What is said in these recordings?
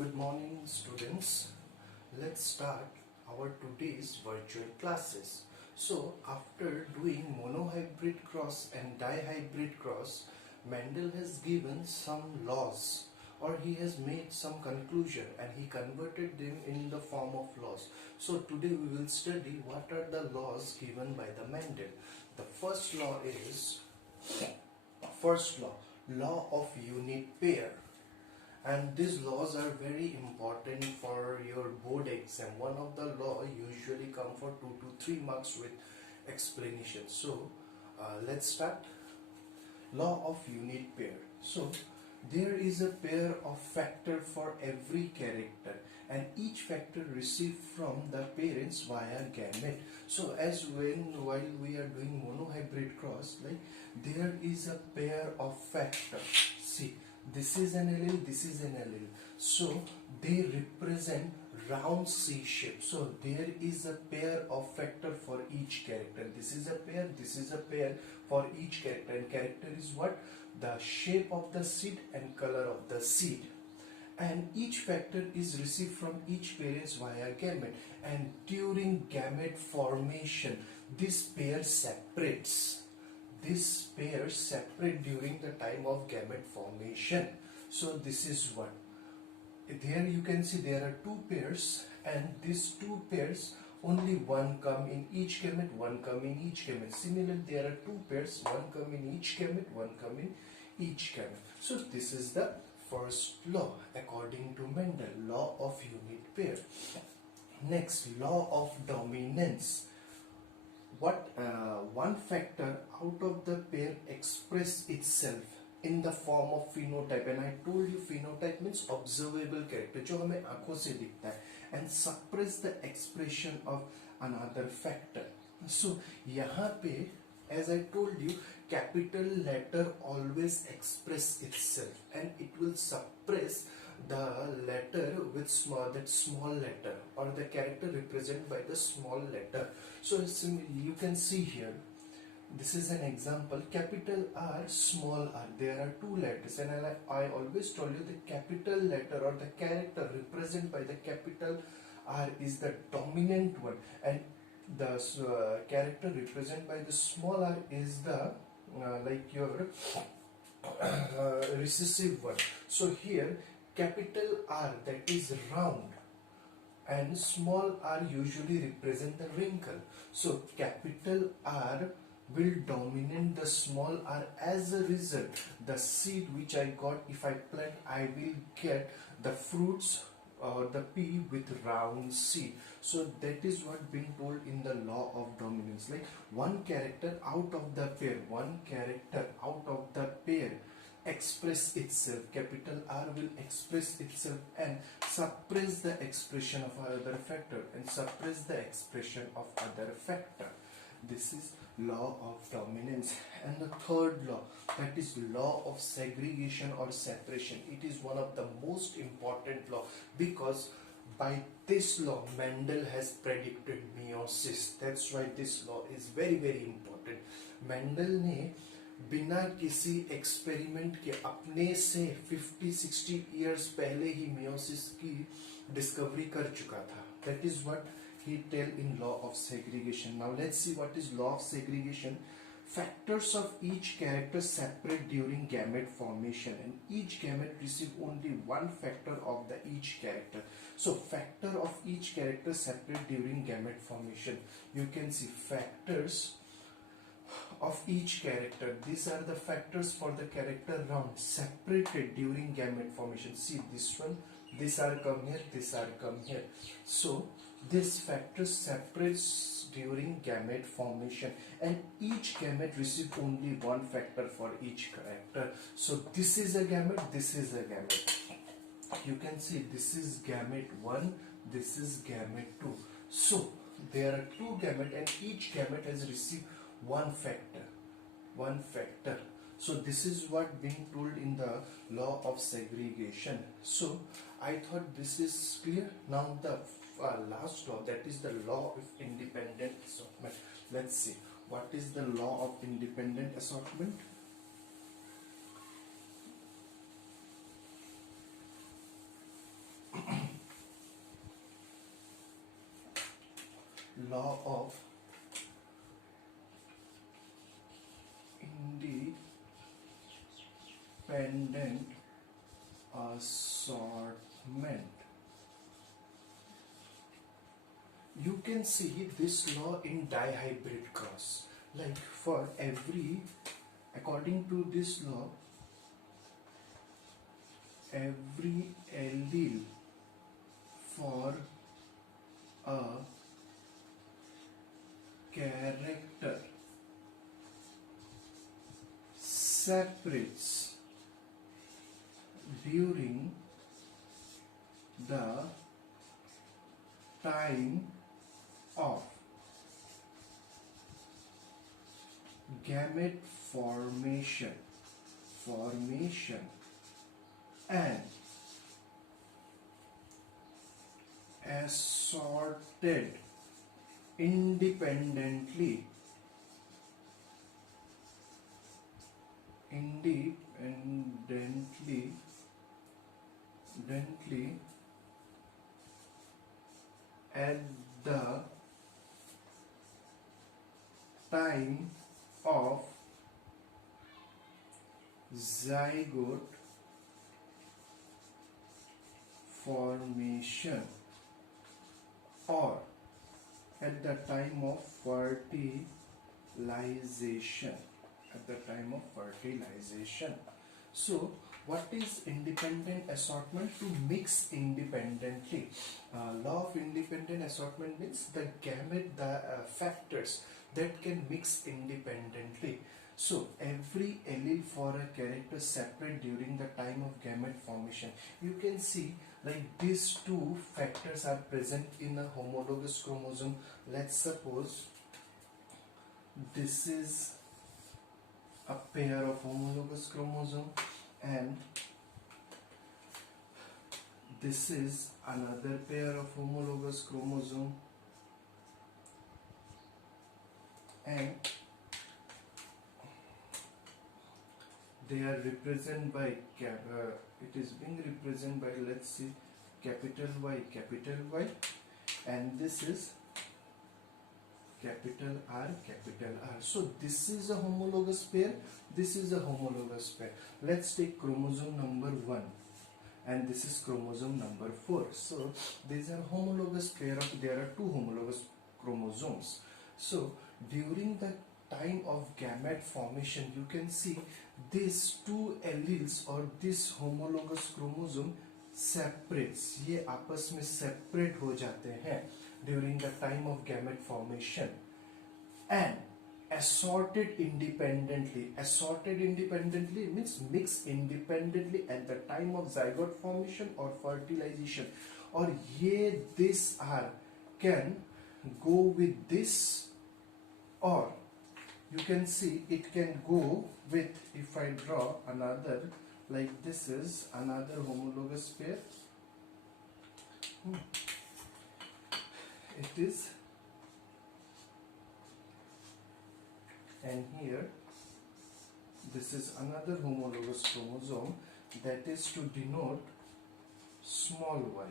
Good morning, students. Let's start our today's virtual classes. So, after doing monohybrid cross and dihybrid cross, Mendel has given some laws, or he has made some conclusion, and he converted them in the form of laws. So, today we will study what are the laws given by the Mendel. The first law is law of unit pair. And these laws are very important for your board exam. One of the law usually come for 2 to 3 marks with explanation. So let's start. Law of unit pair. So there is a pair of factor for every character, and each factor received from the parents via gamete. So as while we are doing monohybrid cross, like there is a pair of factor. See, this is an allele, this is an allele. So they represent round C shape. So there is a pair of factor for each character. This is a pair, this is a pair for each character. And character is what? The shape of the seed and color of the seed. And each factor is received from each parents via gamete. And during gamete formation, this pair separates. This pair separate during the time of gamete formation. So this is what. There you can see there are two pairs, and these two pairs only one come in each gamete, one come in each gamete. Similarly, there are two pairs, one come in each gamete, one come in each gamete. So this is the first law according to Mendel, law of unit pair. Next, law of dominance. What one factor out of the pair express itself in the form of phenotype, and I told you phenotype means observable character जो हमें आंखों से दिखता है, and suppress the expression of another factor. So यहाँ पे as I told you, capital letter always express itself, and it will suppress the letter with small letter, or the character represented by the small letter. So you can see here, this is an example, capital R, small r. There are two letters, and I always told you the capital letter or the character represented by the capital R is the dominant one, and the character represented by the small r is the like your recessive one. So here capital R, that is round, and small r usually represent the wrinkle. So capital R will dominate the small r. As a result, the seed which I got, if I plant, I will get the fruits or the pea with round seed. So that is what being told in the law of dominance. Like one character out of the pair, express itself, capital R will express itself and suppress the expression of other factor, and suppress the expression of other factor. This is law of dominance. And the third law, that is law of segregation or separation. It is one of the most important law, because by this law Mendel has predicted meiosis. That's why this law is very very important. Mendel ने बिना किसी experiment के अपने से 50-60 years पहले ही meiosis की discovery कर चुका था. That is what he tell in law of segregation. Now let's see what is law of segregation. Factors of each character separate during gamete formation, and each gamete receive only one factor of the each character. So factor of each character separate during gamete formation. You can see factors of each character. These are the factors for the character round, separated during gamete formation. See this one, these are come here, these are come here. So this factor separates during gamete formation, and each gamete receives only one factor for each character. So this is a gamete, this is a gamete. You can see this is gamete 1, this is gamete 2. So there are two gamete, and each gamete has received one factor. So this is what being told in the law of segregation. So I thought this is clear. Now the last law, that is the law of independent assortment. Let's see what is the law of independent assortment. law of independent assortment. You can see this law in dihybrid cross. Like for every, according to this law, every allele for a character separates during the time of gamete formation and assorted independently at the time of zygote formation or at the time of fertilization. So what is independent assortment? To mix independently. Law of independent assortment means the gamete, the factors that can mix independently. So every allele for a character separate during the time of gamete formation. You can see like these two factors are present in a homologous chromosome. Let's suppose this is a pair of homologous chromosome and this is another pair of homologous chromosome, and they are represented by it is being represented by, let's see, capital Y, and this is capital R. So this is a homologous pair, this is a homologous pair. Let's take chromosome number 1 and this is chromosome number 4. So these are homologous pair of, there are two homologous chromosomes. So during the time of gamete formation, you can see these two alleles or this homologous chromosome separates, ये आपस में separate हो जाते हैं during the time of gamete formation and assorted independently means mixed independently at the time of zygote formation or fertilization. और ये this R can go with this, or you can see it can go with, if I draw another, like this is another homologous pair. It is, and here this is another homologous chromosome, that is to denote small y.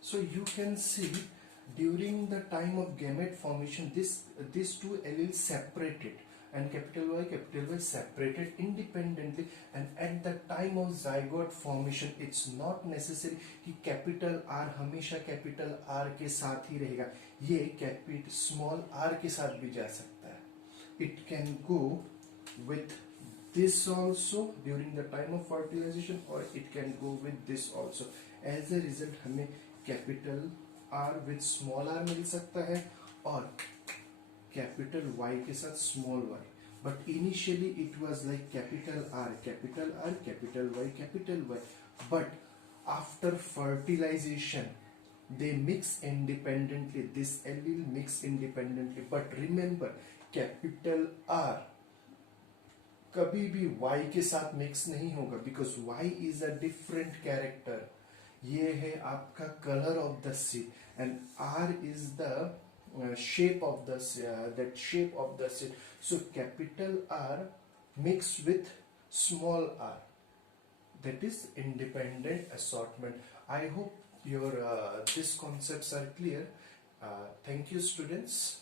So you can see during the time of gamete formation, these two alleles separated and capital Y separated independently, and at the time of zygote formation it's not necessary कि capital R हमेशा capital R के साथ ही रहेगा, ये capital small r के साथ भी जा सकता है. It can go with this also during the time of fertilization, or it can go with this also. As a result हमें capital R with small r मिल सकता है और capital Y के साथ small y. But initially it was like capital R, capital Y. But after fertilization they mix independently, this allele mix independently. But remember, capital R कभी भी Y के साथ mix नहीं होगा, because Y is a different character. ये है आपका color of the seed and R is the shape of the shape of the seed. So capital R mixed with small r, that is independent assortment. I hope your these concepts are clear. Thank you, students.